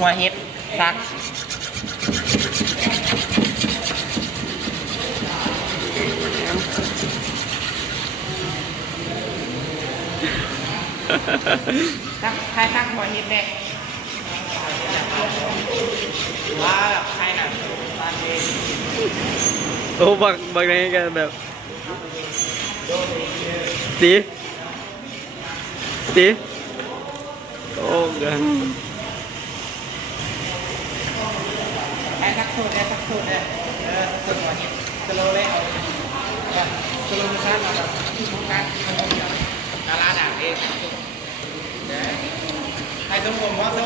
หัวเห็ดซักซักใครซักหัวเห็ดเนี่ยว่าแบบใครน่ะบ้านเองโอ้บักไหนกันแบบตีโอ้กันไอ้สักสูตรสักสูตรเลยสูตรหัวเห็ดสโลว์เลยแบบสโลว์ชั่นเราแบบทุกการขนมแบบดาราด่างเองไอ้สมผมว่าส